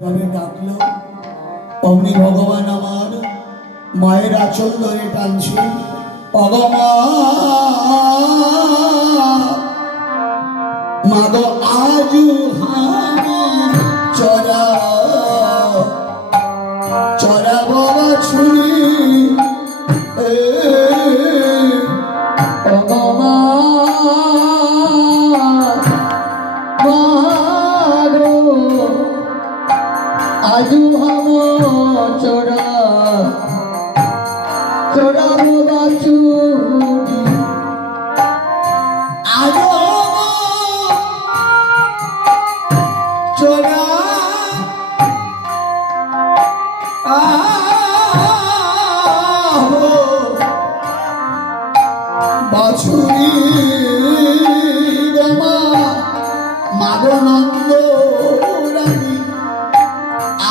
ভাবে ডাকলো অমনি ভগবান আমার মায়ের আঁচল ধরে টানছে। ভগবান মাগো আজু চরা চরা বাবা ছুরি आजू हम चोरा चोरा बोगा चूड़ी आजू चोरा बाछुरी गमा मागो नंद रानी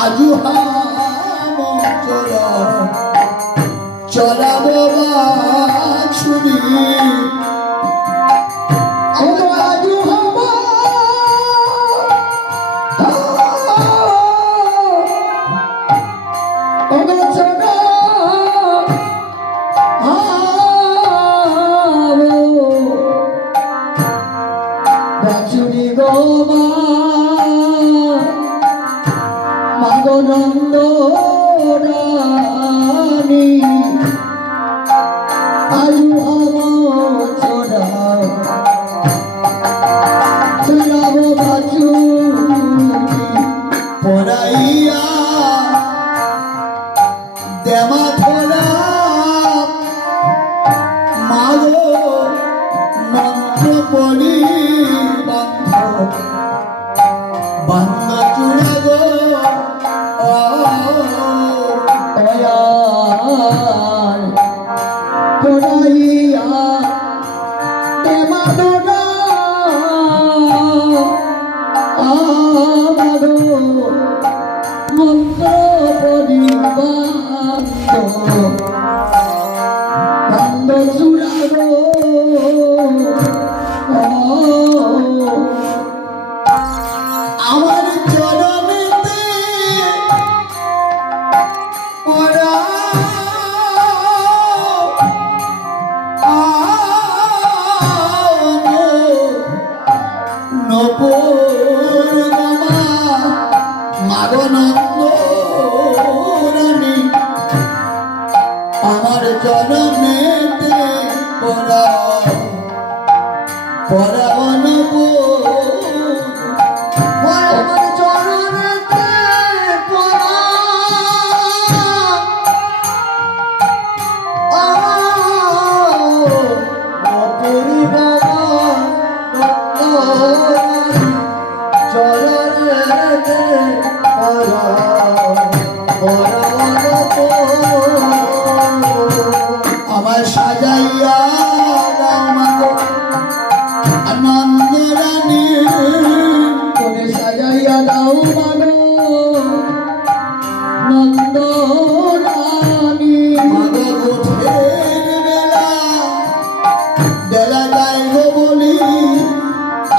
आजू हम चोरा चोरा बाबा छुरी आजू हम चोरा छुरी गोमा मागो नंद रानी आजू हम चोरा चोरा बाबा छुरी पराइया देमा थोड़ा मागो मंत्र पड़ी बांधा चूड़ा गो पराइया देमा थोड़ा मंत्र पड़ी बांध चूड़ा गो আমার চরণেতে পড়া নপুর মামা মাগো নন্দ রানী আমার চরণেতে পড়া পড়া নপুর আমার সাজাইয়া মাগো আনন্দ রানী তোরে সাজাইয়া দাও মাগো নন্দ রানী মাগো কোঠের বেলা বেলা যাইব বলি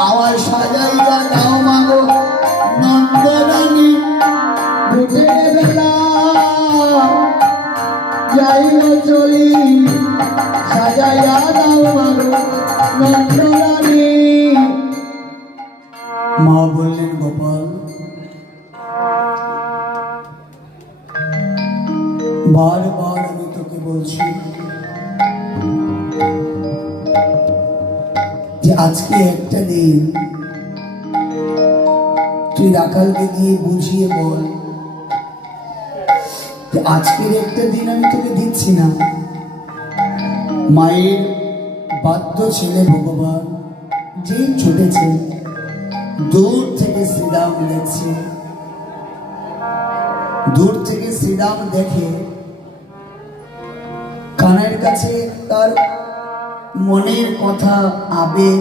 আমার সাজাইয়া দাও মাগো নন্দ রানী কোঠের বেলা যাইব চলি সাজাইয়া দাও মাগো নন্দ রানী। মা বললেন গোপাল বারবার আমি তোকে বলছি যে আজকে একটা দিন তুই রাখালকে গিয়ে বুঝিয়ে বল যে আজকের একটা দিন আমি তোকে দিচ্ছি না। মায়ের বাধ্য ছেলে ভগবান যে ছুটেছে দূর থেকে শ্রীরাম দেখছে, দূর থেকে শ্রীরাম দেখে কানের কাছে তার মনের কথা আবেগ